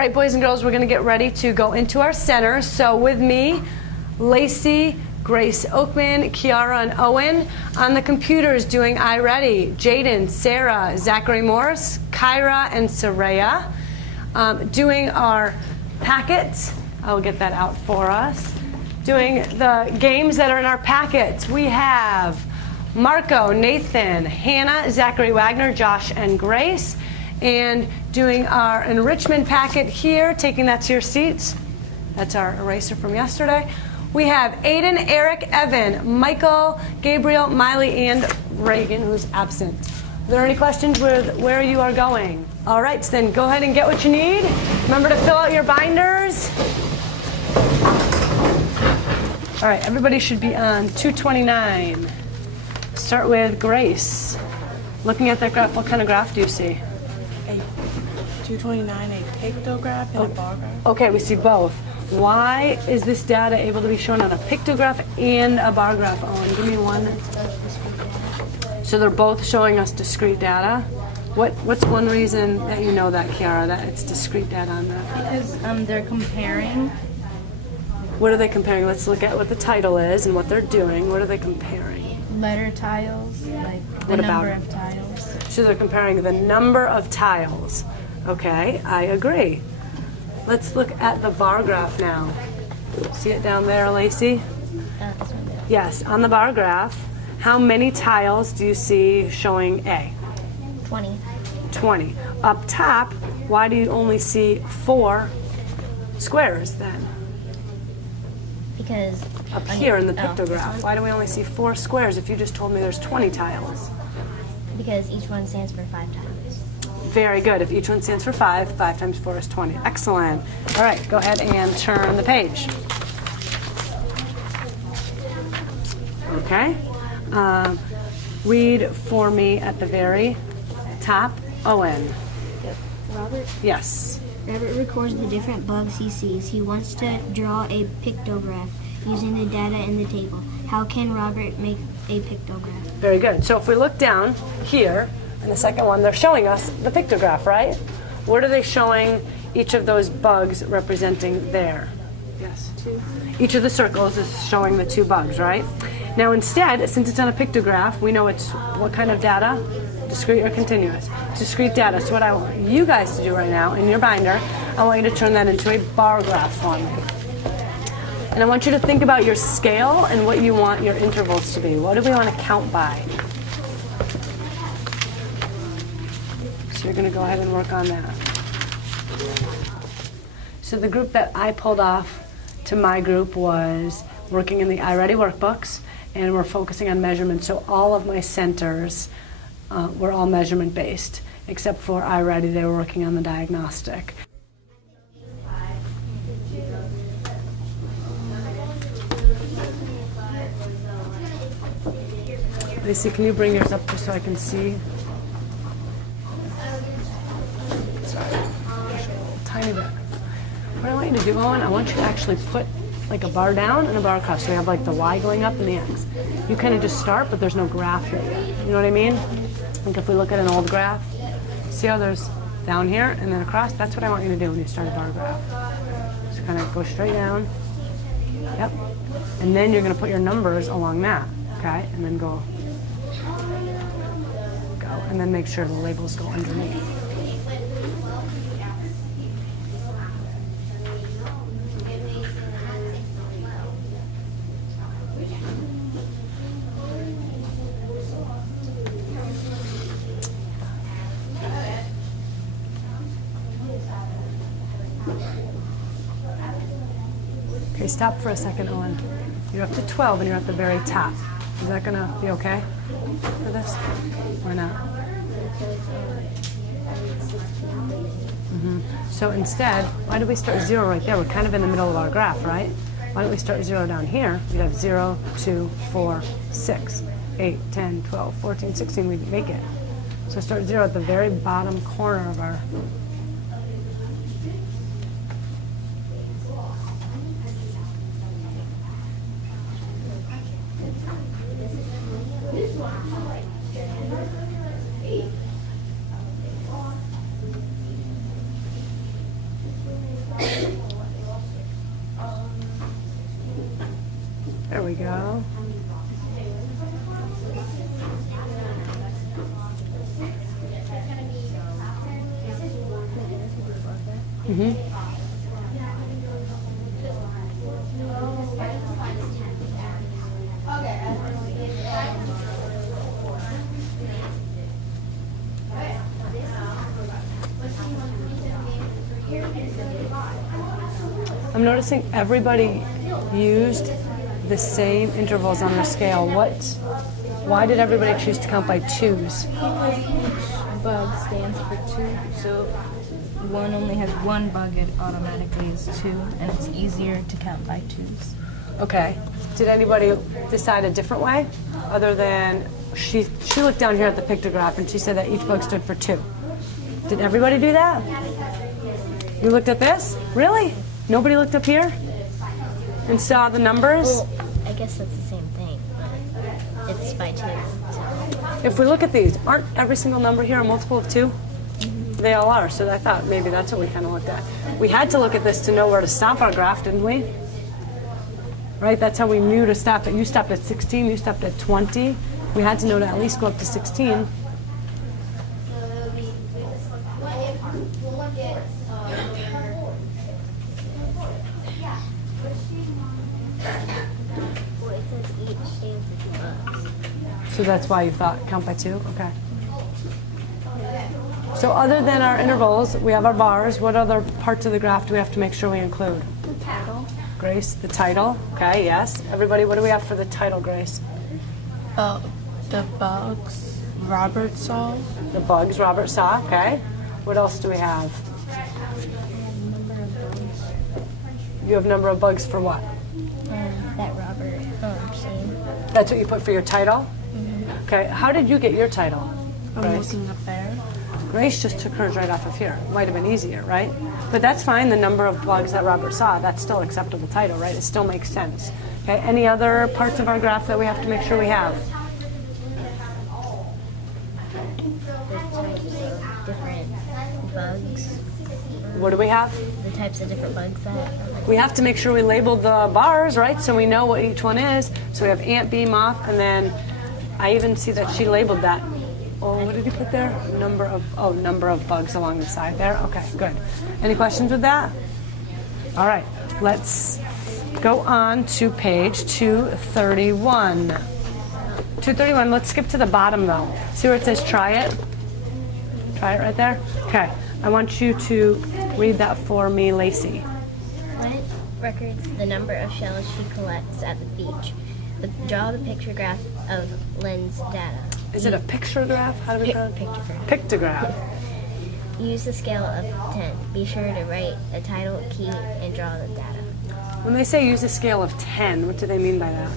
right, boys and girls, we're going to get ready to go into our center. So with me, Lacey, Grace Oakman, Kiara, and Owen. On the computers doing iReady, Jaden, Sarah, Zachary Morris, Kyra, and Saraya. Doing our packets, I'll get that out for us. Doing the games that are in our packets, we have Marco, Nathan, Hannah, Zachary Wagner, Josh, and Grace. And doing our enrichment packet here, taking that to your seats. That's our eraser from yesterday. We have Aiden, Eric, Evan, Michael, Gabriel, Miley, and Reagan, who's absent. Are there any questions with where you are going? All right, so then go ahead and get what you need. Remember to fill out your binders. All right, everybody should be on 229. Start with Grace. Looking at that graph, what kind of graph do you see? A 229, a pictograph, and a bar graph. Okay, we see both. Why is this data able to be shown on a pictograph and a bar graph? Owen, give me one. So they're both showing us discrete data. What's one reason that you know that, Kiara, that it's discrete data on that? Because they're comparing. What are they comparing? Let's look at what the title is and what they're doing. What are they comparing? Letter tiles, like the number of tiles. So they're comparing the number of tiles. Okay, I agree. Let's look at the bar graph now. See it down there, Lacey? This one there. Yes, on the bar graph, how many tiles do you see showing A? 20. 20. Up top, why do you only see 4 squares then? Because Up here in the this pictograph, one? why do we only see 4 squares if you just told me there's 20 tiles? Because each one stands for 5 tiles. Very good. If each one stands for 5, 5 times 4 is 20. Excellent. All right, go ahead and turn the page. Okay. Read for me at the very top. Owen. Yep. Robert? Yes. Robert records the different bugs he sees. He wants to draw a pictograph using the data in the table. How can Robert make a pictograph? Very good. So if we look down here, in the second one, they're showing us the pictograph, right? What are they showing each of those bugs representing there? Yes. 2. Each of the circles is showing the 2 bugs, right? Now instead, since it's on a pictograph, we know it's what kind of data? Discrete or continuous? Discrete data. So what I want you guys to do right now in your binder, I want you to turn that into a bar graph for me. And I want you to think about your scale and what you want your intervals to be. What do we want to count by? So you're going to go ahead and work on that. So the group that I pulled off to my group was working in the iReady workbooks, and we're focusing on measurement. So all of my centers were all measurement based, except for iReady, they were working on the diagnostic. Lacey, can you bring yours up just so I can see? Tiny bit. What I want you to do, Owen, I want you to actually put like a bar down and a bar across. So we have like the Y going up and the X. You kind of just start, but there's no graph here yet. You know what I mean? Like if we look at an old graph, see how there's down here and then across? That's what I want you to do when you start a bar graph. So kind of go straight down. Yep. And then you're going to put your numbers along that. Okay? And then go. And then make sure the labels go underneath. Okay, stop for a second, Owen. You're up to 12 and you're at the very top. Is that going to be okay for this or not? So instead, why do we start 0 right there? We're kind of in the middle of our graph, right? Why don't we start 0 down here? We'd have 0, 2, 4, 6, 8, 10, 12, 14, 16. We'd make it. So start 0 at the very bottom corner of our... go. Mm-hmm. I'm noticing everybody used the same intervals on the scale. Why did everybody choose to count by twos? Because each bug stands for 2, so if one only has one bug, it automatically is 2, and it's easier to count by 2s. Okay. Did anybody decide a different way? Other than she looked down here at the pictograph and she said that each bug stood for 2. Did everybody do that? You looked at this? Really? Nobody looked up here and saw the numbers? Well, I guess that's the same thing, but it's by 2. So. If we look at these, aren't every single number here a multiple of 2? They all are, so I thought maybe that's what we kind of looked at. We had to look at this to know where to stop our graph, didn't we? Right, that's how we knew to stop it. You stopped at 16, you stopped at 20. We had to know to at least go up to 16. Well, it says each stands for 2 bugs. So that's why you thought count by 2? Okay. So other than our intervals, we have our bars. What other parts of the graph do we have to make sure we include? The title. Grace, the title. Okay, yes. Everybody, what do we have for the title, Grace? The bugs Robert saw. The bugs Robert saw. Okay. What else do we have? Number of bugs You have number of bugs for what? that Robert seen. That's what you put for your title? Okay. How did you get your title, I'm Grace? looking up there. Grace just took hers right off of here. Might have been easier, right? But that's fine. The number of bugs that Robert saw, that's still acceptable title, right? It still makes sense. Okay. Any other parts of our graph that we have to make sure we have? The types of different bugs. What do we have? The types of different bugs that. We have to make sure we label the bars, right? So we know what each one is. So we have ant, bee, moth, and then I even see that she labeled that. Oh, what did he put there? Number of bugs along the side there. Okay, good. Any questions with that? All right, let's go on to page 231. 231, let's skip to the bottom though. See where it says try it? Try it right there? Okay, I want you to read that for me, Lacey. What records the number of shells she collects at the beach? Draw the picture graph of Lynn's data. Is it a picture graph? How do we call it? Pictograph. Pictograph. Use the scale of 10. Be sure to write a title, key, and draw the data. When they say use a scale of 10, what do they mean by that?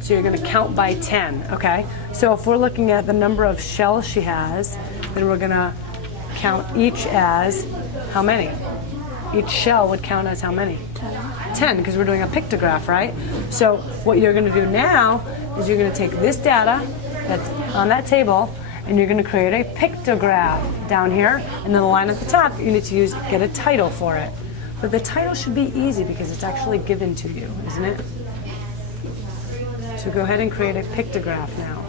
So you're going to count by 10, okay? So if we're looking at the number of shells she has, then we're going to count each as how many? Each shell would count as how many? 10, because we're doing a pictograph, right? So what you're going to do now is you're going to take this data that's on that table and you're going to create a pictograph down here, and then the line at the top you need to get a title for it. But the title should be easy because it's actually given to you, isn't it? So go ahead and create a pictograph now.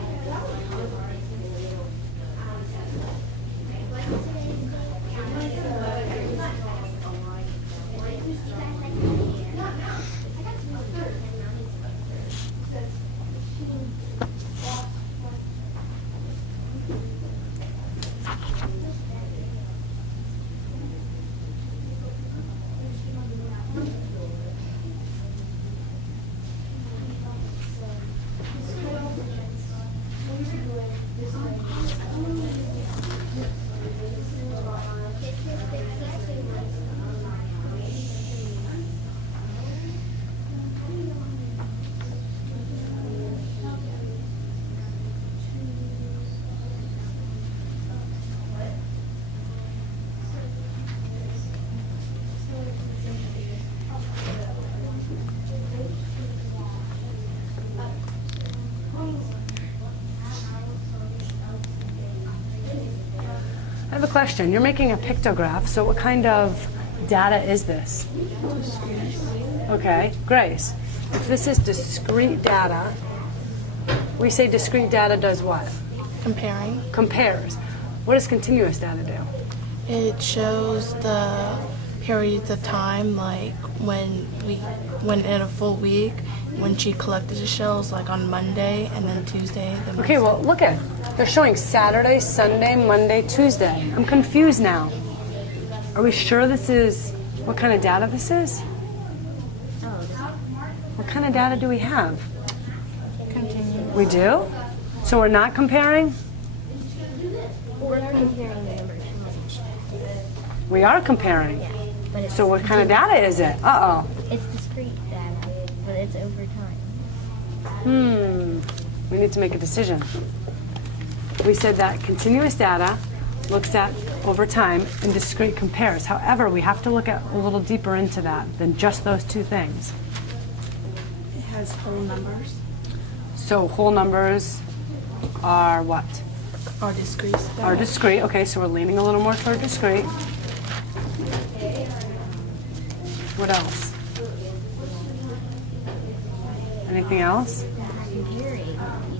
I have a question. You're making a pictograph, so what kind of data is this? Okay, Grace. If this is discrete data, we say discrete data does what? Comparing. Compares. What does continuous data do? It shows the periods of time, like when in a full week, when she collected the shells, like on Monday and then Tuesday. The Okay, well, look at it. They're showing Saturday, Sunday, Monday, Tuesday. I'm confused now. Are we sure this is what kind of data this is? What kind of data do we have? We do? So we're not comparing? We're comparing the number of shells. We are comparing. Yeah, but it's, So what kind of data is it? Uh-oh. it's discrete data, but it's over time. We need to make a decision. We said that continuous data looks at over time and discrete compares. However, we have to look at a little deeper into that than just those two things. It has whole numbers So whole numbers are what? or discrete data. Are discrete. Okay, so we're leaning a little more toward discrete. What else? Anything else?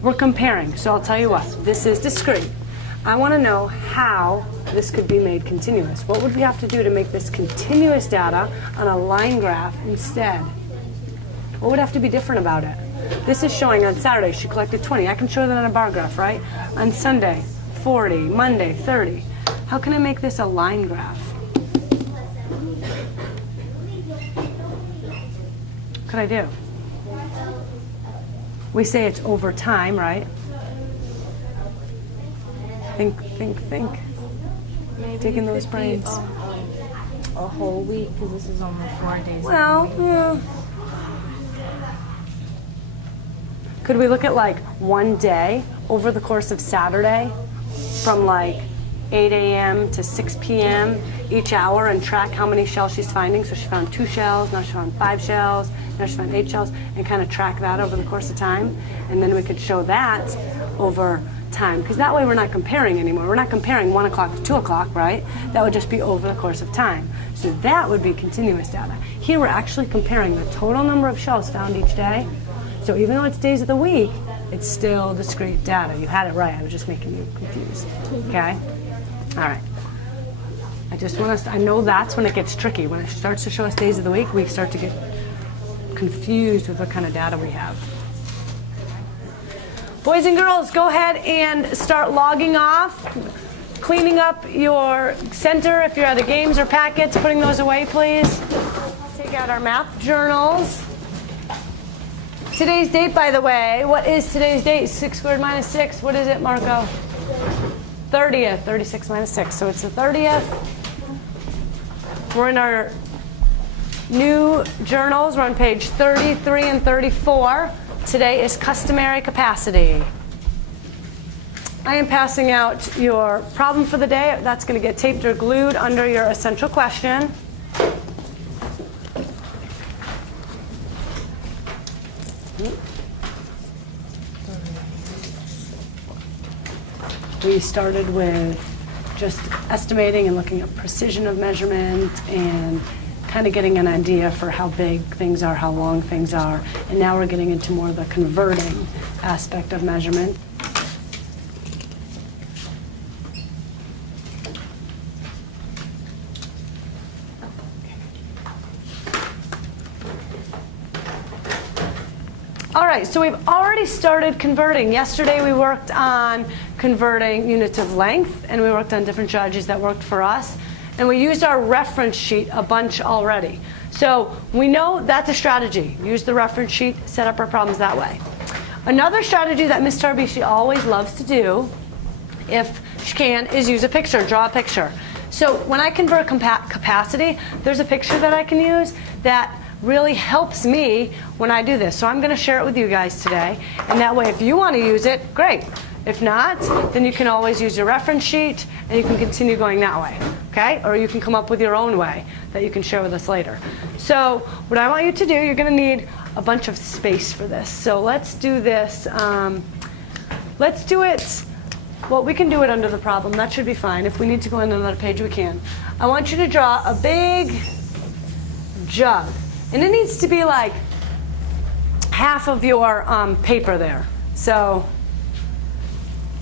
We're comparing. So I'll tell you what. This is discrete. I want to know how this could be made continuous. What would we have to do to make this continuous data on a line graph instead? What would have to be different about it? This is showing on Saturday she collected 20. I can show that on a bar graph, right? On Sunday, 40. Monday, 30. How can I make this a line graph? What could I do? We say it's over time, right? Think. Maybe Dig in it those could be, brains. a whole week, because this is only 4 days. Well, yeah. Could we look at like one day over the course of Saturday from like 8 a.m. to 6 p.m. each hour and track how many shells she's finding? So she found 2 shells, now she found 5 shells, now she found 8 shells, and kind of track that over the course of time. And then we could show that over time, because that way we're not comparing anymore. We're not comparing 1 o'clock to 2 o'clock, right? That would just be over the course of time. So that would be continuous data. Here we're actually comparing the total number of shells found each day. So even though it's days of the week, it's still discrete data. You had it right. I was just making you confused. Okay? All right. I just want us, I know that's when it gets tricky. When it starts to show us days of the week, we start to get confused with what kind of data we have. Boys and girls, go ahead and start logging off, cleaning up your center if you're out of games or packets, putting those away, please. Take out our math journals. Today's date, by the way, what is today's date? 6 squared minus 6. What is it, Marco? 30th. 36 minus 6. So it's the 30th. We're in our new journals. We're on page 33 and 34. Today is customary capacity. I am passing out your problem for the day. That's going to get taped or glued under your essential question. We started with just estimating and looking at precision of measurement and kind of getting an idea for how big things are, how long things are. And now we're getting into more of the converting aspect of measurement. All right, so we've already started converting. Yesterday we worked on converting units of length, and we worked on different strategies that worked for us. And we used our reference sheet a bunch already. So we know that's a strategy. Use the reference sheet, set up our problems that way. Another strategy that Ms. Tarabishi always loves to do, if she can, is use a picture, draw a picture. So when I convert capacity, there's a picture that I can use that really helps me when I do this. So I'm going to share it with you guys today. And that way, if you want to use it, great. If not, then you can always use your reference sheet and you can continue going that way. Okay? Or you can come up with your own way that you can share with us later. So what I want you to do, you're going to need a bunch of space for this. So let's do this. Let's do it Well, we can do it under the problem. That should be fine. If we need to go into another page, we can. I want you to draw a big jug. And it needs to be like half of your paper there. So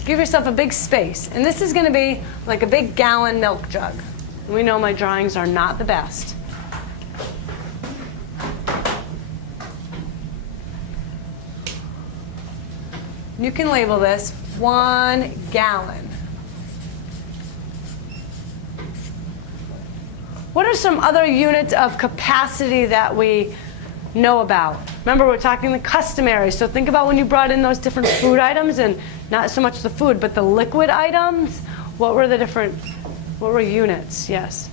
give yourself a big space. And this is going to be like a big gallon milk jug. And we know my drawings are not the best. You can label this 1 gallon. What are some other units of capacity that we know about? Remember, we're talking the customary. So think about when you brought in those different food items, and not so much the food, but the liquid items. What were units? Yes.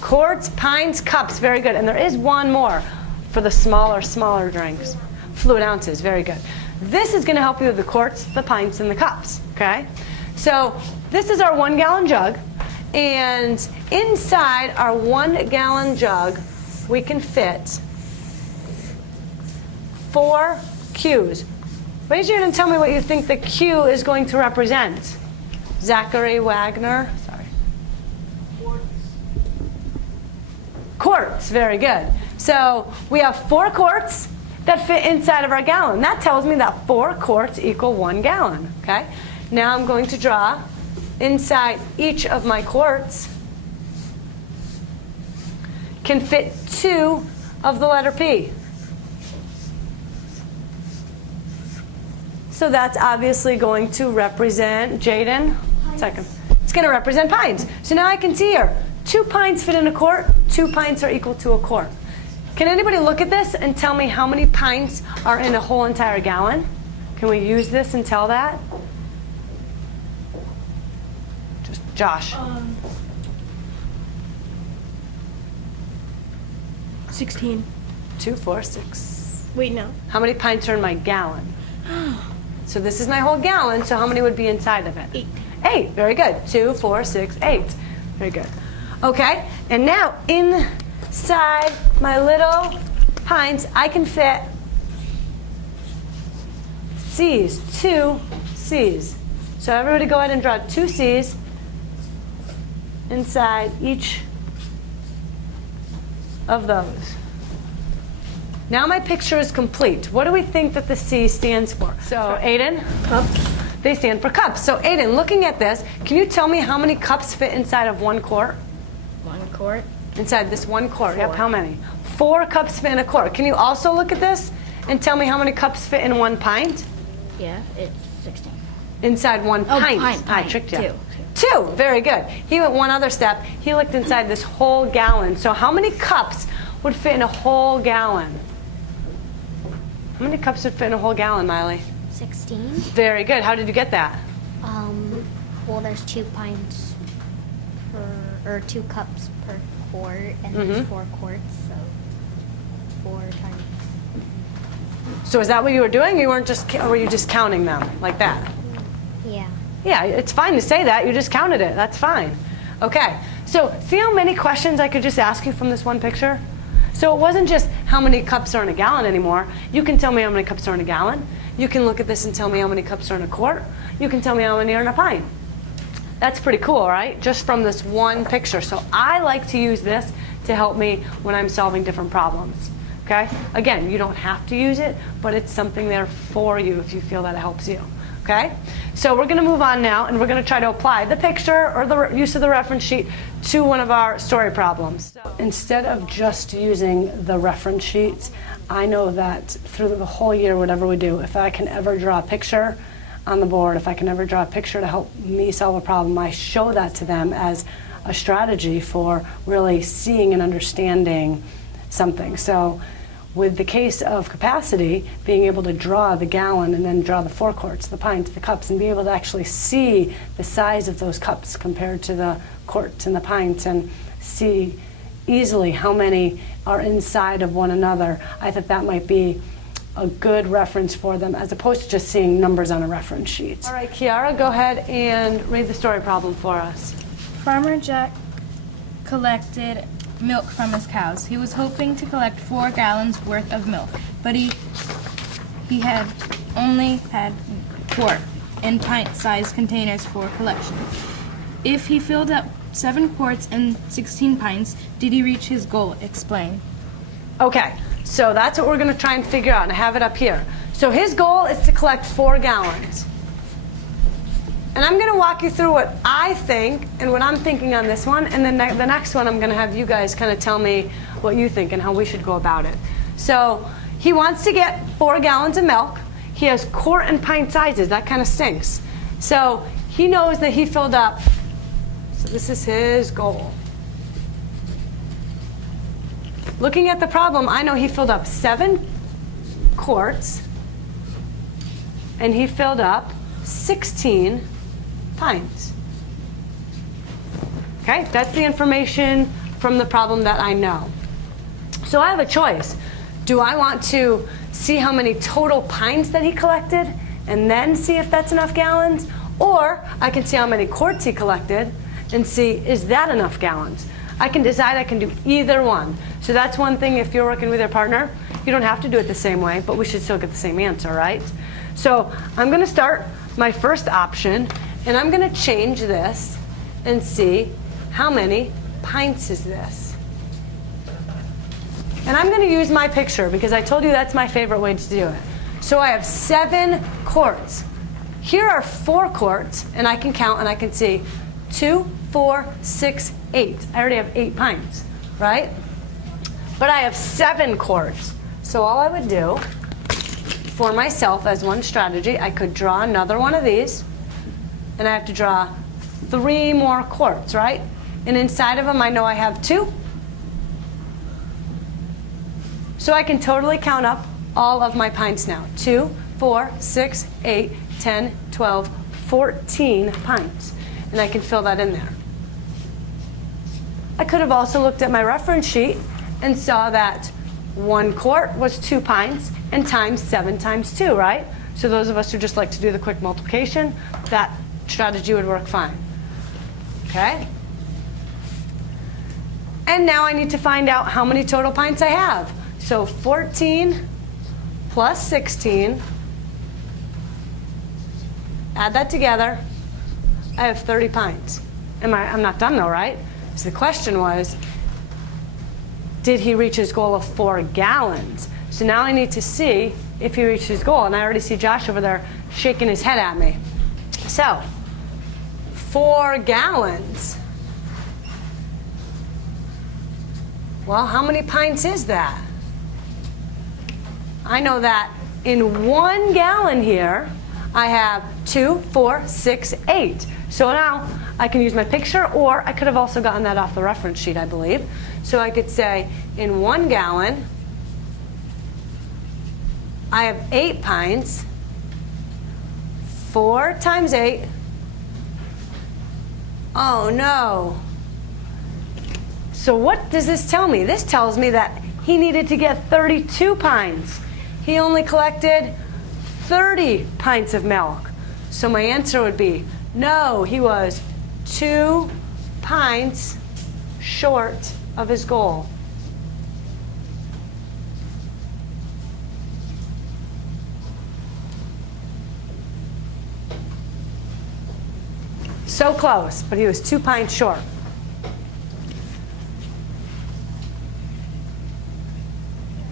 Quarts, pints, cups. Very good. And there is one more for the smaller drinks. Fluid ounces. Very good. This is going to help you with the quarts, the pints, and the cups. Okay? So this is our 1 gallon jug. And inside our 1 gallon jug, we can fit 4 Qs. Raise your hand and tell me what you think the Q is going to represent. Zachary Wagner. Sorry. Quarts. Very good. So we have 4 quarts that fit inside of our gallon. That tells me that 4 quarts equal 1 gallon. Okay? Now I'm going to draw inside each of my quarts can fit 2 of the letter P. So that's obviously going to represent, Jaden, second. It's going to represent pints. So now I can see here, 2 pints fit in a quart, 2 pints are equal to a quart. Can anybody look at this and tell me how many pints are in a whole entire gallon? Can we use this and tell that? Just Josh. 16. 2, 4, 6. Wait, no. How many pints are in my gallon? So this is my whole gallon, so how many would be inside of it? 8. 8, very good. 2, 4, 6, 8. Very good. Okay, and now inside my little pints, I can fit C's, 2 C's. So everybody go ahead and draw 2 C's inside each of those. Now my picture is complete. What do we think that the C stands for? So Aiden? Cups. They stand for cups. So Aiden, looking at this, can you tell me how many cups fit inside of 1 quart? 1 quart. Inside this 1 quart, 4. Yep, how many? 4 cups fit in a quart. Can you also look at this and tell me how many cups fit in 1 pint? Yeah, it's 16. Inside 1 pint. I tricked you. 2, very good. He went one other step. He looked inside this whole gallon. So how many cups would fit in a whole gallon? How many cups would fit in a whole gallon, Miley? 16. Very good. How did you get that? Well, there's 2 pints or 2 cups per quart, and there's 4 quarts, so 4 times. So is that what you were doing? You weren't just, or were you just counting them like that? Yeah. Yeah, it's fine to say that. You just counted it. That's fine. Okay. So see how many questions I could just ask you from this one picture? So it wasn't just how many cups are in a gallon anymore. You can tell me how many cups are in a gallon. You can look at this and tell me how many cups are in a quart. You can tell me how many are in a pint. That's pretty cool, right? Just from this one picture. So I like to use this to help me when I'm solving different problems. Okay? Again, you don't have to use it, but it's something there for you if you feel that it helps you. Okay? So we're going to move on now, and we're going to try to apply the picture or the use of the reference sheet to one of our story problems. So instead of just using the reference sheets, I know that through the whole year, whatever we do, if I can ever draw a picture on the board, if I can ever draw a picture to help me solve a problem, I show that to them as a strategy for really seeing and understanding something. So with the case of capacity, being able to draw the gallon and then draw the 4 quarts, the pints, the cups, and be able to actually see the size of those cups compared to the quarts and the pints and see easily how many are inside of one another, I thought that might be a good reference for them as opposed to just seeing numbers on a reference sheet. All right, Kiara, go ahead and read the story problem for us. Farmer Jack collected milk from his cows. He was hoping to collect 4 gallons worth of milk, but he had only had quart and pint-sized containers for collection. If he filled up 7 quarts and 16 pints, did he reach his goal? Explain. Okay, so that's what we're going to try and figure out, and I have it up here. So his goal is to collect 4 gallons. And I'm going to walk you through what I think and what I'm thinking on this one, and then the next one I'm going to have you guys kind of tell me what you think and how we should go about it. So he wants to get 4 gallons of milk. He has quart and pint sizes. That kind of stinks. So he knows that he filled up. So this is his goal. Looking at the problem, I know he filled up 7 quarts and he filled up 16 pints. Okay, that's the information from the problem that I know. So I have a choice. Do I want to see how many total pints that he collected and then see if that's enough gallons? Or I can see how many quarts he collected and see, is that enough gallons? I can decide I can do either one. So that's one thing if you're working with your partner. You don't have to do it the same way, but we should still get the same answer, right? So I'm going to start my first option, and I'm going to change this and see how many pints is this. And I'm going to use my picture because I told you that's my favorite way to do it. So I have 7 quarts. Here are 4 quarts, and I can count and I can see 2, 4, 6, 8. I already have 8 pints, right? But I have 7 quarts. So all I would do for myself as one strategy, I could draw another one of these, and I have to draw 3 more quarts, right? And inside of them, I know I have 2. So I can totally count up all of my pints now. 2, 4, 6, 8, 10, 12, 14 pints. And I can fill that in there. I could have also looked at my reference sheet and saw that 1 quart was 2 pints and times 7 times 2, right? So those of us who just like to do the quick multiplication, that strategy would work fine. Okay? And now I need to find out how many total pints I have. So 14 plus 16, add that together, I have 30 pints. I'm not done though, right? So the question was, did he reach his goal of 4 gallons? So now I need to see if he reached his goal. And I already see Josh over there shaking his head at me. So 4 gallons. Well, how many pints is that? I know that in 1 gallon here, I have 2, 4, 6, 8. So now I can use my picture, or I could have also gotten that off the reference sheet, I believe. So I could say in 1 gallon, I have 8 pints. 4 times 8. Oh no. So what does this tell me? This tells me that he needed to get 32 pints. He only collected 30 pints of milk. So my answer would be no, he was 2 pints short of his goal. So close, but he was 2 pints short.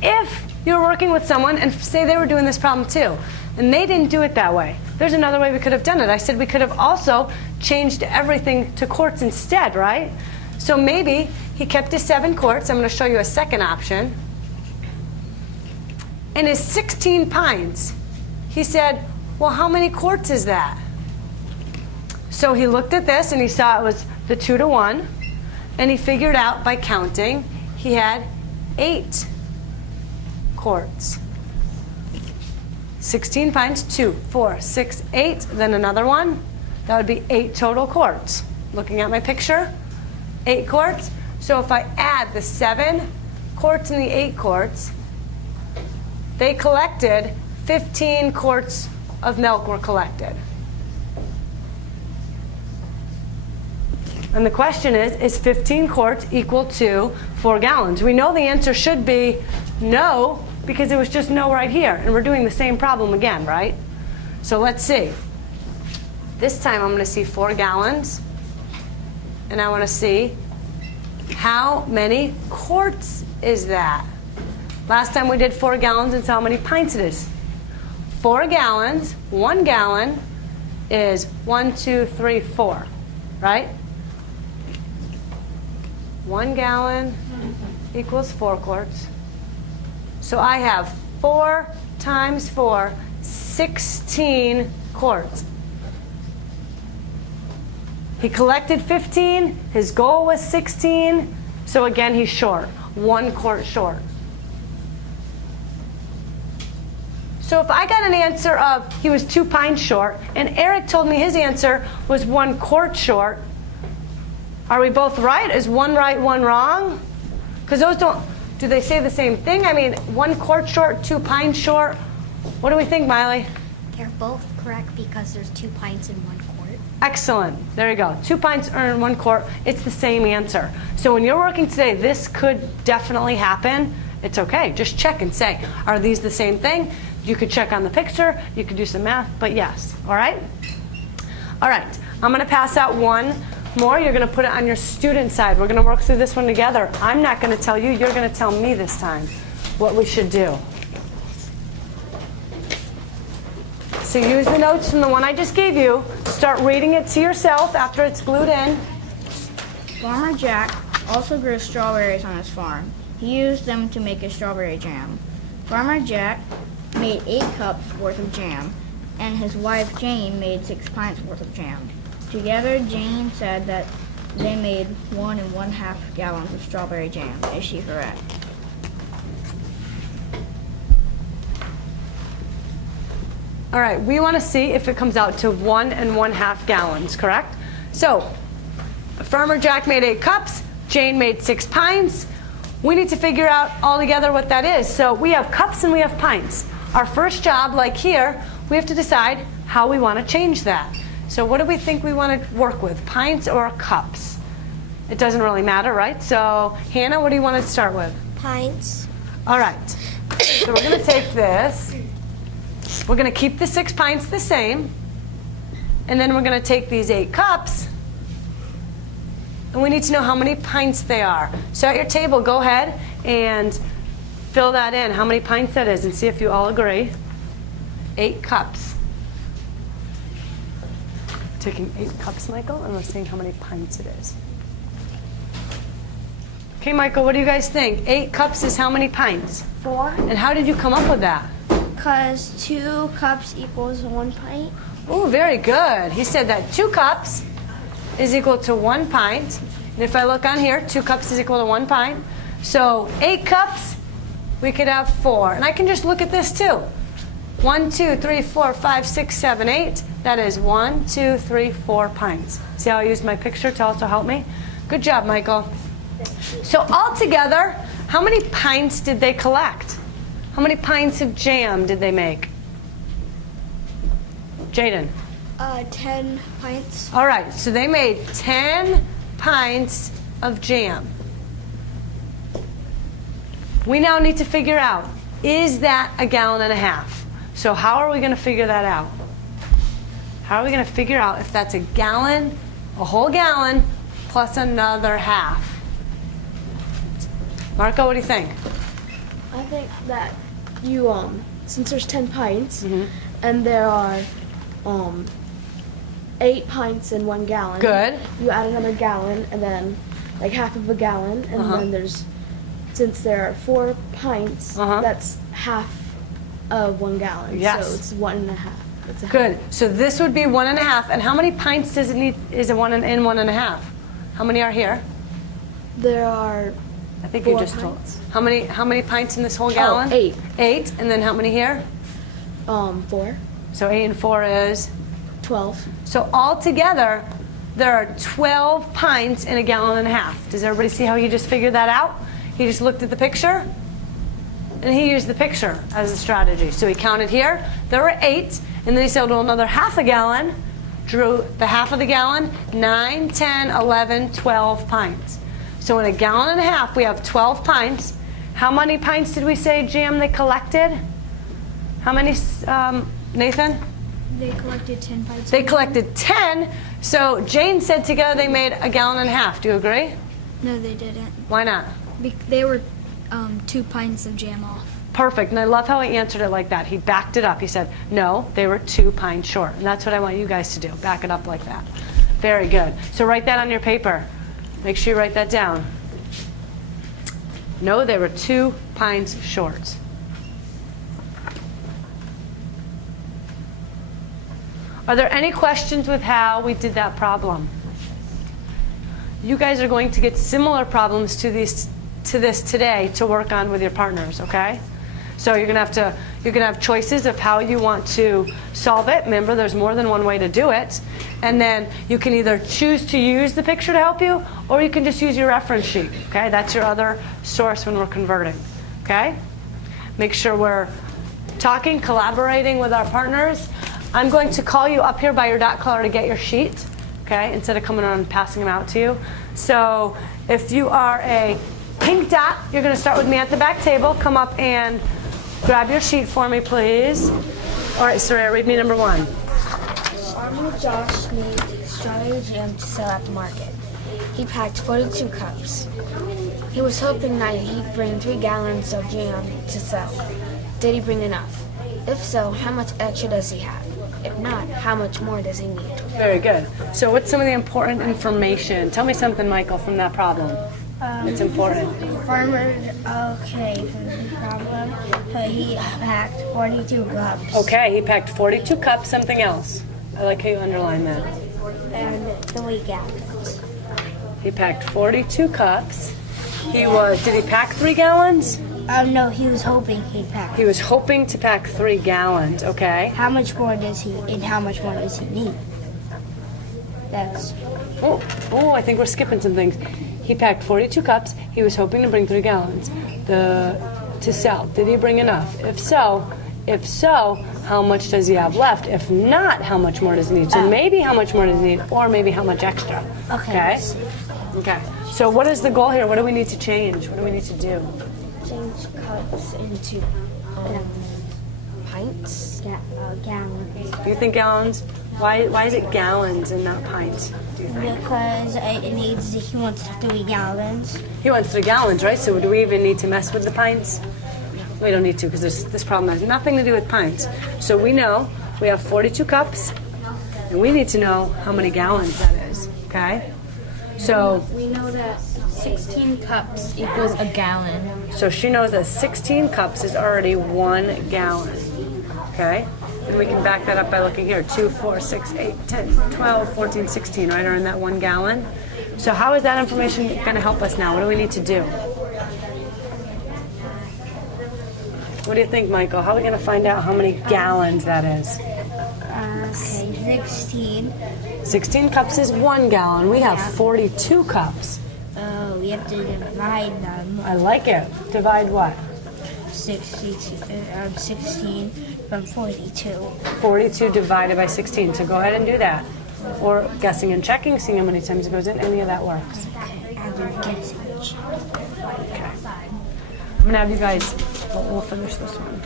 If you're working with someone and say they were doing this problem too, and they didn't do it that way, there's another way we could have done it. I said we could have also changed everything to quarts instead, right? So maybe he kept his 7 quarts. I'm going to show you a second option. And his 16 pints, he said, well, how many quarts is that? So he looked at this and he saw it was the 2 to 1, and he figured out by counting he had 8 quarts. 16 pints, 2, 4, 6, 8, then another one. That would be 8 total quarts. Looking at my picture, 8 quarts. So if I add the 7 quarts and the 8 quarts, they collected 15 quarts of milk were collected. And the question is 15 quarts equal to 4 gallons? We know the answer should be no, because it was just no right here. And we're doing the same problem again, right? So let's see. This time I'm going to see 4 gallons. And I want to see how many quarts is that. Last time we did 4 gallons, and how many pints it is. 4 gallons, 1 gallon is 1, 2, 3, 4, right? 1 gallon equals 4 quarts. So I have 4 times 4, 16 quarts. He collected 15, his goal was 16, so again he's short, 1 quart short. So if I got an answer of he was 2 pints short, and Eric told me his answer was 1 quart short, are we both right? Is one right, one wrong? Because those don't, do they say the same thing? I mean, 1 quart short, 2 pints short. What do we think, Miley? They're both correct because there's 2 pints in 1 quart. Excellent. There you go. 2 pints earn 1 quart. It's the same answer. So when you're working today, this could definitely happen. It's okay. Just check and say, are these the same thing? You could check on the picture. You could do some math, but yes. All right? All right. I'm going to pass out one more. You're going to put it on your student side. We're going to work through this one together. I'm not going to tell you. You're going to tell me this time what we should do. So use the notes from the one I just gave you. Start reading it to yourself after it's glued in. Farmer Jack also grew strawberries on his farm. He used them to make a strawberry jam. Farmer Jack made 8 cups worth of jam, and his wife Jane made 6 pints worth of jam. Together, Jane said that they made 1 1/2 gallons of strawberry jam. Is she correct? All right, we want to see if it comes out to 1 1/2 gallons, correct? So, Farmer Jack made 8 cups, Jane made 6 pints. We need to figure out all together what that is. So we have cups and we have pints. Our first job, like here, we have to decide how we want to change that. So what do we think we want to work with, pints or cups? It doesn't really matter, right? So Hannah, what do you want to start with? Pints. All right, so we're going to take this. We're going to keep the 6 pints the same, and then we're going to take these 8 cups, and we need to know how many pints they are. So at your table, go ahead and fill that in, how many pints that is, and see if you all agree. 8 cups. Taking 8 cups, Michael, and we're seeing how many pints it is. Okay, Michael, what do you guys think? 8 cups is how many pints? 4. And how did you come up with that? Because 2 cups equals 1 pint. Oh, very good. He said that 2 cups is equal to 1 pint. And if I look on here, 2 cups is equal to 1 pint. So 8 cups, we could have 4. And I can just look at this too. 1, 2, 3, 4, 5, 6, 7, 8. That is 1, 2, 3, 4 pints. See how I used my picture to also help me? Good job, Michael. So altogether, how many pints did they collect? How many pints of jam did they make? Jaden. 10 pints. All right, so they made 10 pints of jam. We now need to figure out, is that a gallon and a half? So how are we going to figure that out? How are we going to figure out if that's a gallon, a whole gallon, plus another half? Marco, what do you think? I think that you, since there's 10 pints, Mm-hmm. and there are 8 pints in 1 gallon. Good. You add another gallon, and then like half of a gallon, and then there's, since there are 4 pints, that's half of 1 gallon. Yes. So it's 1 1/2. It's a Good. So this would be 1 1/2. And how many pints does it need? Is it 1 in 1 1/2? How many are here? There are I think 4 you just told. pints. How many pints in this whole gallon? 8. 8. And then how many here? 4, So 8 and 4 is? 12. So altogether, there are 12 pints in a gallon and a half. Does everybody see how he just figured that out? He just looked at the picture, and he used the picture as a strategy. So he counted here. There were 8, and then he said, well, another half a gallon, drew the half of the gallon, 9, 10, 11, 12 pints. So in a gallon and a half, we have 12 pints. How many pints did we say jam they collected? How many, Nathan? They collected 10 pints. They collected 10, so Jane said together they made 1.5 gallons. Do you agree? No, they didn't. Why not? They were 2 pints of jam off. Perfect, and I love how he answered it like that. He backed it up. He said, no, they were 2 pints short. And that's what I want you guys to do, back it up like that. Very good. So write that on your paper. Make sure you write that down. No, they were 2 pints short. Are there any questions with how we did that problem? You guys are going to get similar problems to this today to work on with your partners, okay? So you're gonna have choices of how you want to solve it. Remember, there's more than one way to do it. And then you can either choose to use the picture to help you, or you can just use your reference sheet, okay? That's your other source when we're converting, okay? Make sure we're talking, collaborating with our partners. I'm going to call you up here by your dot color to get your sheet, okay, instead of coming around and passing them out to you. So if you are a pink dot, you're going to start with me at the back table. Come up and grab your sheet for me, please. All right, Soraya, read me number 1. Farmer Josh made strawberry jam to sell at the market. He packed 42 cups. He was hoping that he'd bring 3 gallons of jam to sell. Did he bring enough? If so, how much extra does he have? If not, how much more does he need? Very good. So what's some of the important information? Tell me something, Michael, from that problem. It's important. Farmer, from the problem, he packed 42 cups. Okay, he packed 42 cups, something else. I like how you underline that. And 3 gallons. He packed 42 cups. Did he pack 3 gallons? No, he was hoping he'd pack. He was hoping to pack 3 gallons, okay? How much more does he need? That's... Oh, I think we're skipping some things. He packed 42 cups. He was hoping to bring 3 gallons to sell. Did he bring enough? If so, how much does he have left? If not, how much more does he need? So maybe how much more does he need, or maybe how much extra. Okay? Okay. So what is the goal here? What do we need to change? What do we need to do? Change cups into pints. Gallons. Do you think gallons? Why is it gallons and not pints? Do you think? Because he wants 3 gallons. He wants 3 gallons, right? So do we even need to mess with the pints? We don't need to, because this problem has nothing to do with pints. So we know we have 42 cups, and we need to know how many gallons that is, okay? So we know that 16 cups equals a gallon. So she knows that 16 cups is already 1 gallon, okay? And we can back that up by looking here. 2, 4, 6, 8, 10, 12, 14, 16, right? Are in that 1 gallon. So how is that information going to help us now? What do we need to do? What do you think, Michael? How are we going to find out how many gallons that is? 16. 16 cups is 1 gallon. We have 42 cups. Oh, we have to divide them. I like it. Divide what? 16 from 42. 42 divided by 16. So go ahead and do that. Or guessing and checking, seeing how many times it goes in. Any of that works. I'll do guessing. Okay. I'm going to have you guys, we'll finish this one.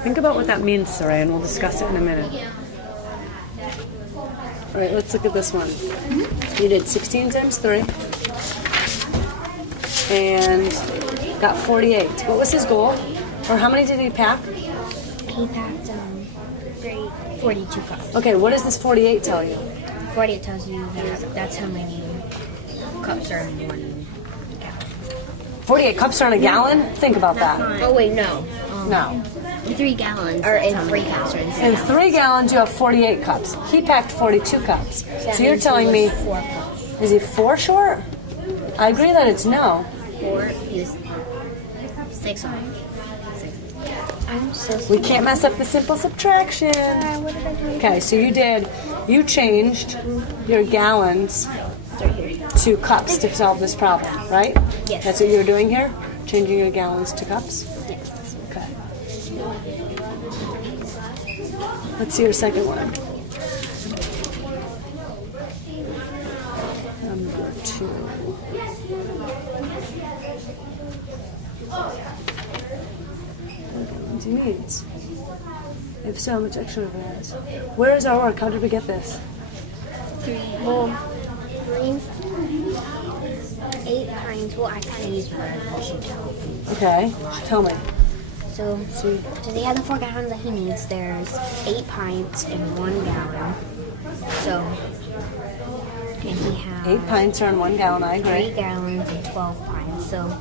Think about what that means, Saray, and we'll discuss it in a minute. All right, let's look at this one. You did 16 times 3 and got 48. What was his goal? Or how many did he pack? He packed 42 cups. Okay, what does this 48 tell you? 48 tells you that's how many cups are in 1 gallon. 48 cups are in a gallon? Think about that. Oh wait, no. No. 3 gallons. Or in 3 cups. In 3 gallons, you have 48 cups. He packed 42 cups. So you're telling me, 4 cups. is he 4 short? I agree that it's no. 4 is 6. We can't mess up the simple subtraction. Okay, so you changed your gallons to cups to solve this problem, right? Yes. That's what you're doing here? Changing your gallons to cups? Yes. Okay. Let's see your second one. Number 2. pints he needs? If so, how much extra do we have? Where is our work? How did we get this? 8 pints. Well, I kind of used my sheet towel. Okay, tell me. So they have the 4 gallons that he needs. There's 8 pints in 1 gallon. So, and he has 8 pints are in 1 gallon, I agree. 3 gallons and 12 pints. So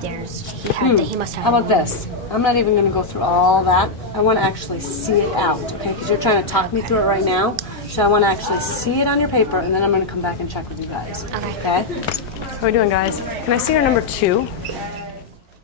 he must have. How about this? I'm not even going to go through all that. I want to actually see it out, okay? Because you're trying to talk me through it right now. So I want to actually see it on your paper, and then I'm going to come back and check with you guys. Okay? How are we doing, guys? Can I see your number 2?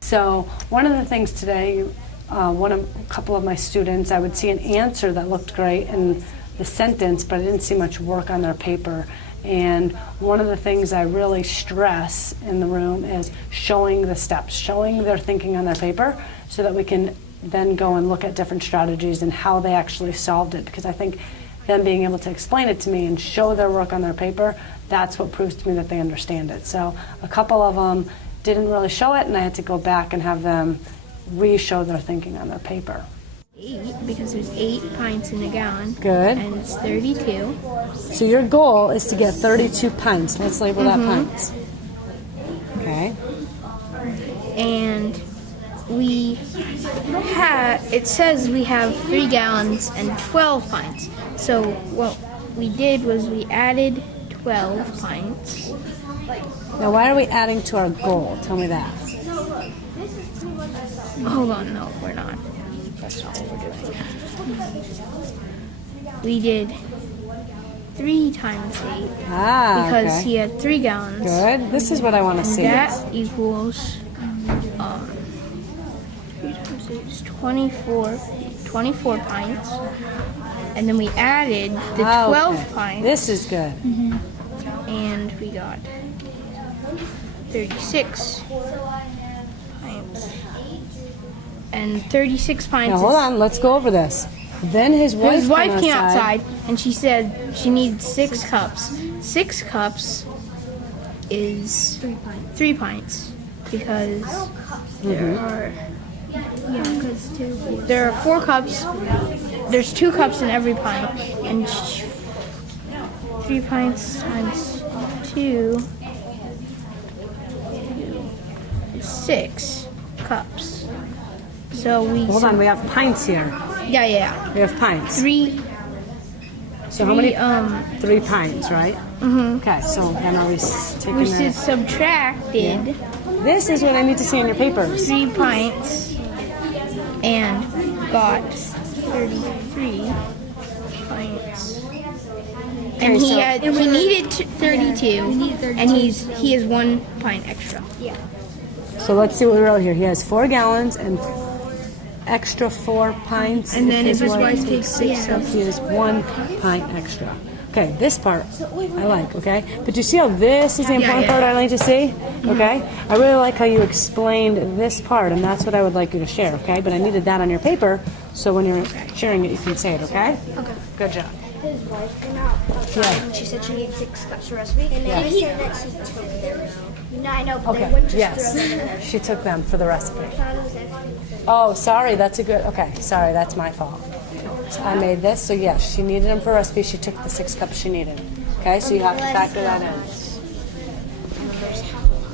So one of the things today, a couple of my students, I would see an answer that looked great in the sentence, but I didn't see much work on their paper. And one of the things I really stress in the room is showing the steps, showing their thinking on their paper, so that we can then go and look at different strategies and how they actually solved it. Because I think them being able to explain it to me and show their work on their paper, that's what proves to me that they understand it. So a couple of them didn't really show it, and I had to go back and have them re-show their thinking on their paper. 8, because there's 8 pints in a gallon. Good. And it's 32. So your goal is to get 32 pints. Let's label that pints. Okay. And it says we have 3 gallons and 12 pints. So what we did was we added 12 pints. Now, why are we adding to our goal? Tell me that. Hold on, no, we're not. That's not what we're doing. We did 3 times 8 because he had 3 gallons. Good. This is what I want to see. That equals 3 times 8 is 24 pints. And then we added the 12 pints. This is good. And we got 36 pints. And 36 pints. Now, hold on. Let's go over this. Then his wife came outside, and she said she needed 6 cups. 6 cups is 3 pints. Because there are 4 cups. There's 2 cups in every pint. And 3 pints times 2 is 6 cups. So Hold on, we have pints here. Yeah. We have pints. 3. So how many? 3 pints, right? Okay, so then are we taking We subtracted This is what I need to see in your papers. 3 pints and got 33 pints. And he needed 32, and he has 1 pint extra. Yeah. So let's see what we wrote here. He has 4 gallons and extra 4 pints. And then if his wife takes 6 cups, he has 1 pint extra. Okay, this part I like, okay? But you see how this is the important part I like to see? Okay? I really like how you explained this part, and that's what I would like you to share, okay? But I needed that on your paper, so when you're sharing it, you can say it, okay? Okay. Good job. His wife came out outside and she said she needed 6 cups for recipe. And then he said that she took them. No, I know, but they wouldn't just throw them in there. She took them for the recipe. Oh, sorry, that's sorry, that's my fault. So I made this, so yes, she needed them for a recipe. She took the 6 cups she needed. Okay, so you have to factor that in.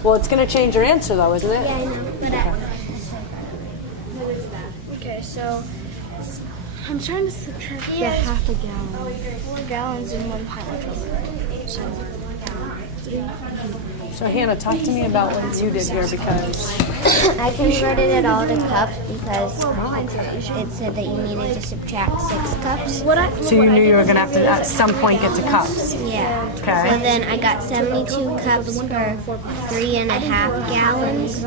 Well, it's going to change your answer, though, isn't it? Yeah, I know. Okay, so I'm trying to subtract the half a gallon. 4 gallons in 1 pint of sugar. So 3. So Hannah, talk to me about what you did here, because I converted it all to cups because it said that you needed to subtract 6 cups. so you knew you were going to have to at some point get to cups. Yeah. Okay. So then I got 72 cups for 3.5 gallons.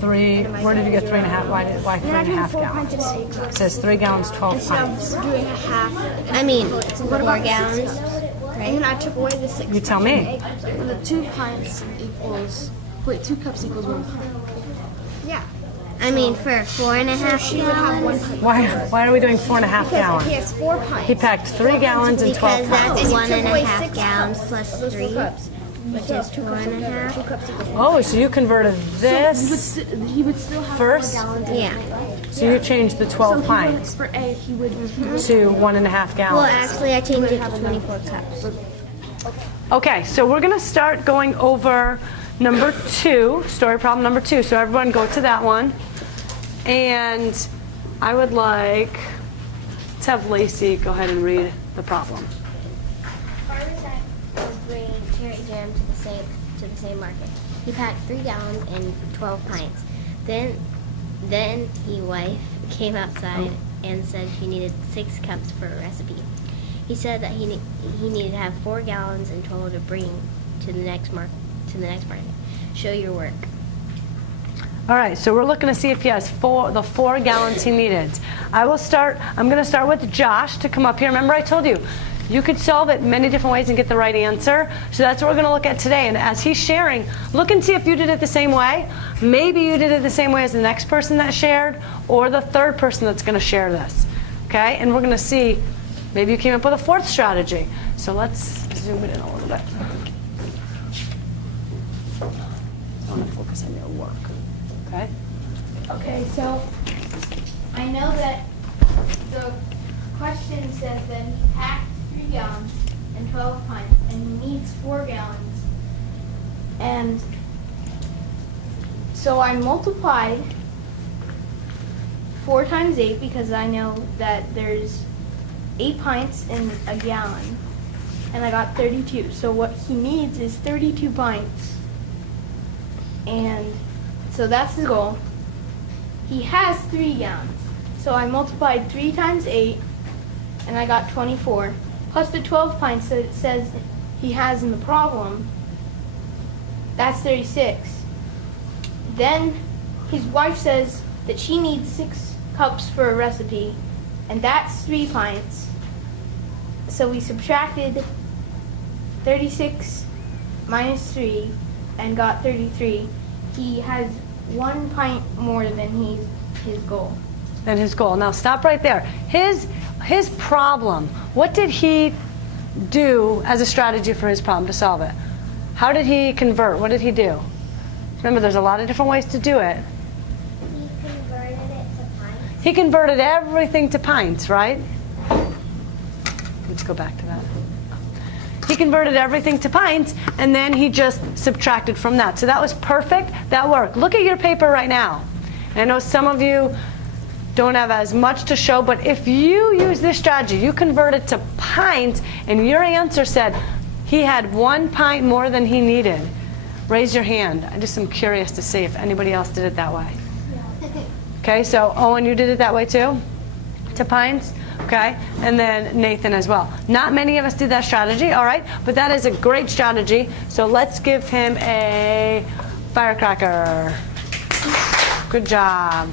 3. Where did you get 3.5? Why 3.5 gallons? It says 3 gallons, 12 pints. Doing a half. I mean, 4 gallons. And then I took away the 6. You tell me. The 2 pints equals. Wait, 2 cups equals 1 pint. Yeah. I mean, for 4.5 gallons. Why are we doing 4.5 gallons? He has 4 pints. He packed 3 gallons and 12 Because pints. that's 1.5 gallons plus 3, which is 4.5. Oh, so you converted this He would still have first? gallons. Yeah. So you changed the 12 pints For A, he would. to 1.5 gallons. Well, actually, I changed it to 24 cups. Okay, so we're going to start going over number 2, story problem number 2. So everyone go to that one. And I would like to have Lacey go ahead and read the problem. Farmer Zach was bringing cherry jam to the same market. He packed 3 gallons and 12 pints. Then his wife came outside and said she needed 6 cups for a recipe. He said that he needed to have 4 gallons in total to bring to the next market. Show your work. All right, so we're looking to see if he has the 4 gallons he needed. I'm going to start with Josh to come up here. Remember I told you, you could solve it many different ways and get the right answer. So that's what we're going to look at today. And as he's sharing, look and see if you did it the same way. Maybe you did it the same way as the next person that shared or the third person that's going to share this. Okay, and we're going to see, maybe you came up with a 4th strategy. So let's zoom it in a little bit. I want to focus on your work. Okay? Okay, so I know that the question says that he packed 3 gallons and 12 pints and he needs 4 gallons. And so I multiplied 4 times 8 because I know that there's 8 pints in a gallon. And I got 32. So what he needs is 32 pints. And so that's his goal. He has 3 gallons. So I multiplied 3 times 8, and I got 24. Plus the 12 pints that it says he has in the problem, that's 36. Then his wife says that she needs 6 cups for a recipe, and that's 3 pints. So we subtracted 36 minus 3 and got 33. He has 1 pint more than his goal. Than his goal. Now stop right there. His problem, what did he do as a strategy for his problem to solve it? How did he convert? What did he do? Remember, there's a lot of different ways to do it. He converted it to pints. He converted everything to pints, right? Let's go back to that. He converted everything to pints, and then he just subtracted from that. So that was perfect. That worked. Look at your paper right now. I know some of you don't have as much to show, but if you use this strategy, you convert it to pints, and your answer said he had 1 pint more than he needed, raise your hand. I just am curious to see if anybody else did it that way. Okay, so Owen, you did it that way too? To pints? Okay, and then Nathan as well. Not many of us did that strategy, all right, but that is a great strategy. So let's give him a firecracker. Good job.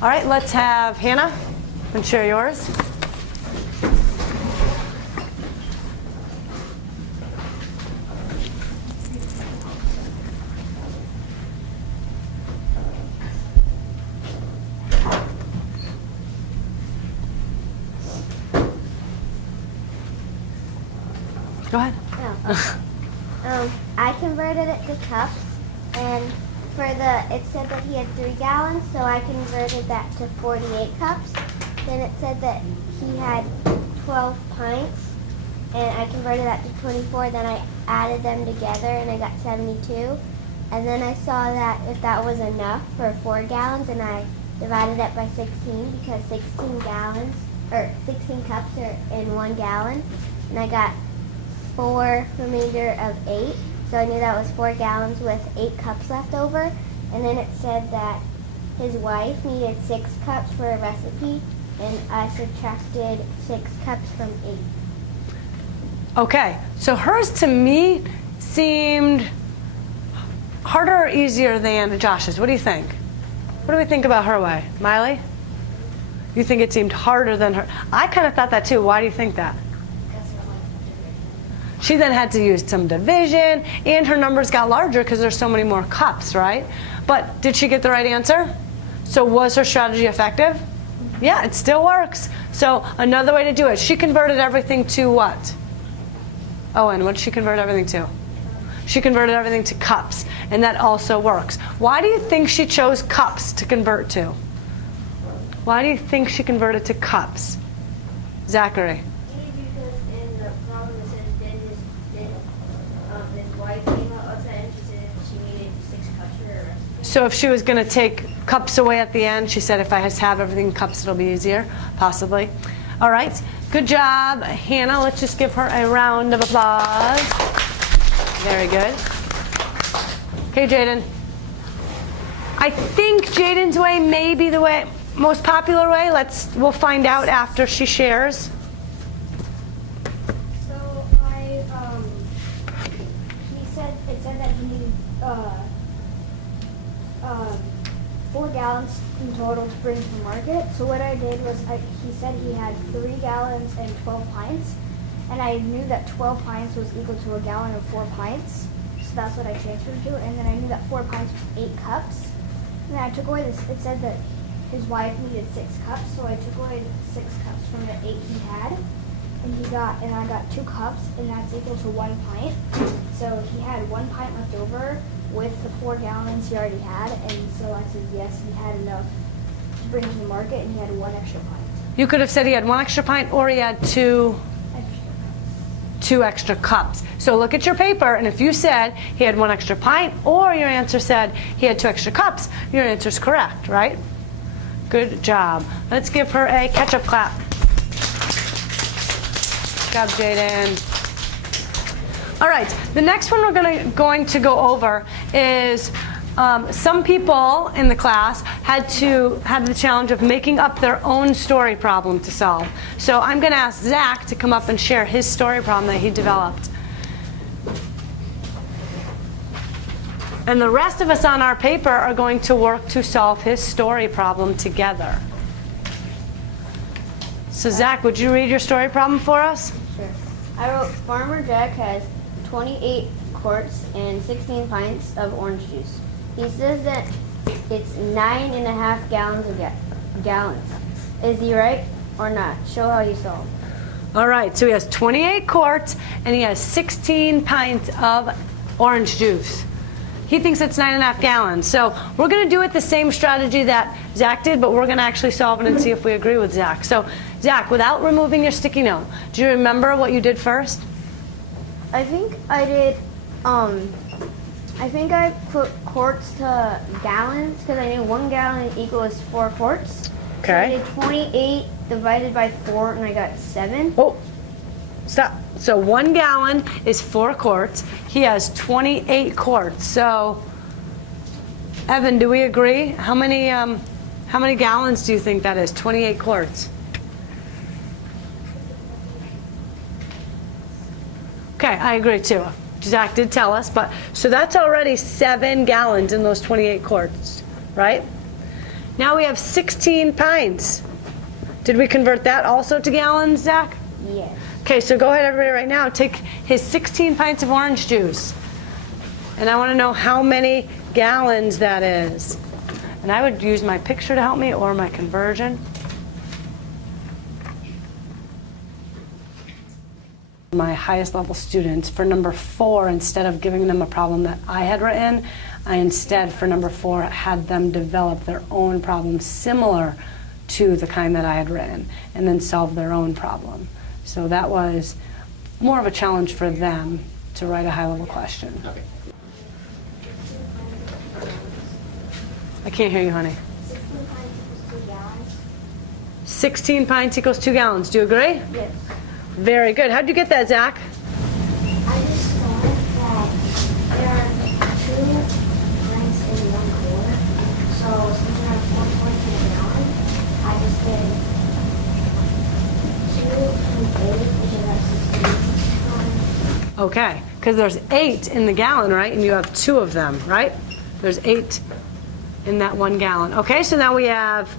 All right, let's have Hannah and share yours. Go ahead. I converted it to cups, and it said that he had 3 gallons, so I converted that to 48 cups. Then it said that he had 12 pints, and I converted that to 24. Then I added them together, and I got 72. And then I saw that if that was enough for 4 gallons, and I divided it by 16 because 16 cups are in 1 gallon, and I got 4 remainder of 8. So I knew that was 4 gallons with 8 cups left over. And then it said that his wife needed 6 cups for a recipe, and I subtracted 6 cups from 8. Okay, so hers to me seemed harder or easier than Josh's. What do you think? What do we think about her way? Miley? You think it seemed harder than her? I kind of thought that too. Why do you think that? She then had to use some division, and her numbers got larger because there's so many more cups, right? But did she get the right answer? So was her strategy effective? Yeah, it still works. So another way to do it, she converted everything to what? Owen, what did she convert everything to? She converted everything to cups, and that also works. Why do you think she chose cups to convert to? Why do you think she converted to cups? Zachary. Because in the problem it says then his wife came out outside and she said she needed 6 cups for her recipe. So if she was going to take cups away at the end, she said if I just have everything in cups, it'll be easier, possibly. All right, good job, Hannah. Let's just give her a round of applause. Very good. Okay, Jaden. I think Jaden's way may be the way, most popular way. We'll find out after she shares. So it said that he needed 4 gallons in total to bring to the market. So what I did was he said he had 3 gallons and 12 pints, and I knew that 12 pints was equal to a gallon of 4 pints. So that's what I transferred to, and then I knew that 4 pints was 8 cups. And then I took away this. It said that his wife needed 6 cups, so I took away 6 cups from the 8 he had, and I got 2 cups, and that's equal to 1 pint. So he had 1 pint left over with the 4 gallons he already had, and so I said yes, he had enough to bring to the market, and he had 1 extra pint. You could have said he had 1 extra pint or he had 2 extra cups. So look at your paper, and if you said he had 1 extra pint or your answer said he had 2 extra cups, your answer is correct, right? Good job. Let's give her a catch-up clap. Good job, Jaden. All right, the next one we're going to go over is some people in the class had the challenge of making up their own story problem to solve. So I'm going to ask Zach to come up and share his story problem that he developed. And the rest of us on our paper are going to work to solve his story problem together. So Zach, would you read your story problem for us? Sure. I wrote, Farmer Jack has 28 quarts and 16 pints of orange juice. He says that it's 9.5 gallons of gallons. Is he right or not? Show how you solve. All right, so he has 28 quarts and he has 16 pints of orange juice. He thinks it's 9.5 gallons. So we're going to do it the same strategy that Zach did, but we're going to actually solve it and see if we agree with Zach. So Zach, without removing your sticky note, do you remember what you did first? I think I did, I think I put quarts to gallons because I knew 1 gallon equals 4 quarts. Okay. So I did 28 divided by 4 and I got 7. Oh, stop. So 1 gallon is 4 quarts. He has 28 quarts. So, Evan, do we agree? How many gallons do you think that is? 28 quarts. Okay, I agree too. Zach did tell us, but so that's already 7 gallons in those 28 quarts, right? Now we have 16 pints. Did we convert that also to gallons, Zach? Yes. Okay, so go ahead, everybody, right now. Take his 16 pints of orange juice. And I want to know how many gallons that is. And I would use my picture to help me or my conversion. My highest level students, for number 4, instead of giving them a problem that I had written, I instead, for number 4, had them develop their own problem similar to the kind that I had written, and then solve their own problem. So that was more of a challenge for them to write a high-level question. Okay. I can't hear you, honey. 16 pints equals 2 gallons. 16 pints equals 2 gallons. Do you agree? Yes. Very good. How'd you get that, Zach? I just thought that there are 2 pints in 1 quart. So since there are 4 quarts in a gallon, I just did 2 and 8, which is about 16. Okay, because there's 8 in the gallon, right? And you have 2 of them, right? There's 8 in that 1 gallon. Okay, so now we have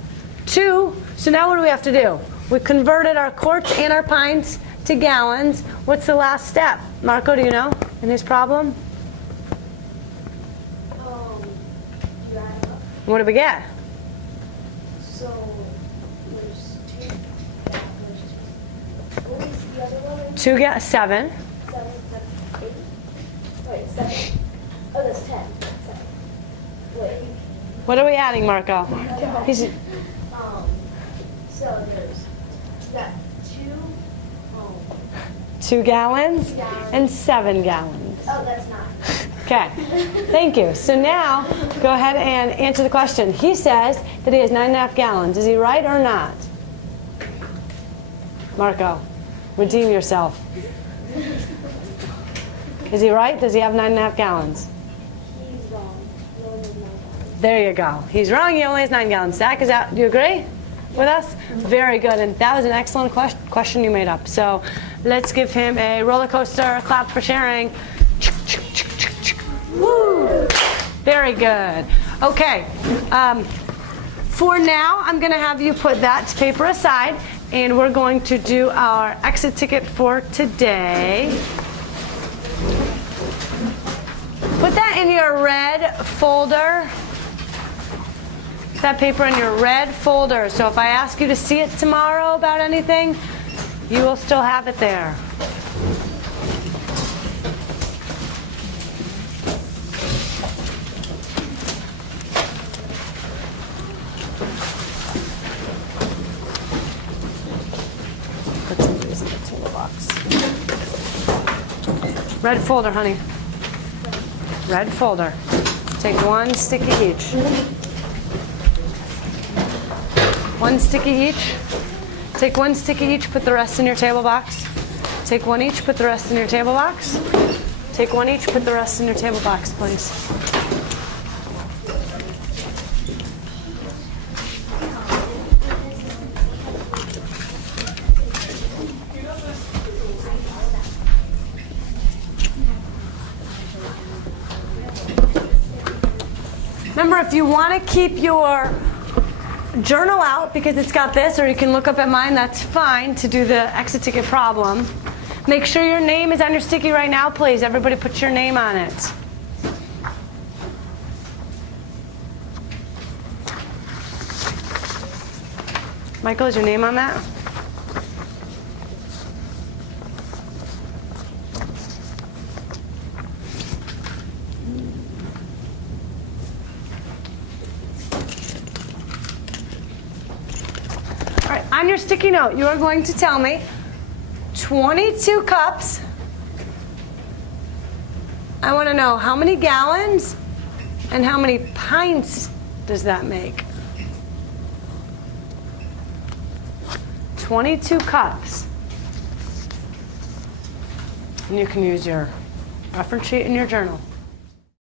2. So now what do we have to do? We converted our quarts and our pints to gallons. What's the last step? Marco, do you know in his problem? You add up. What do we get? So there's 2. What was the other one? 7. 7, that's 8. Wait, 7. Oh, that's 10. 7. Wait. What are we adding, Marco? He's, So there's got 2 gallons and 7 gallons. oh, that's not. Okay, thank you. So now, go ahead and answer the question. He says that he has 9.5 gallons. Is he right or not? Marco, redeem yourself. Is he right? Does he have 9.5 gallons? He's wrong. He only has 9 gallons. There you go. He's wrong. He only has 9 gallons. Zach, is that, do you agree with us? Very good. And that was an excellent question you made up. So let's give him a roller coaster clap for sharing. Woo! Very good. Okay. For now, I'm going to have you put that paper aside, and we're going to do our exit ticket for today. Put that in your red folder. That paper in your red folder. So if I ask you to see it tomorrow about anything, you will still have it there. Put some of these in the toolbox. Red folder, honey. Red folder. Take 1 sticky each. 1 sticky each. Take 1 sticky each, put the rest in your table box. Take 1 each, put the rest in your table box. Take 1 each, put the rest in your table box, please. Remember, if you want to keep your journal out because it's got this, or you can look up at mine, that's fine, to do the exit ticket problem. Make sure your name is on your sticky right now, please. Everybody put your name on it. Michael, is your name on that? On your sticky note, you are going to tell me 22 cups. I want to know how many gallons and how many pints does that make? 22 cups. And you can use your reference sheet in your journal.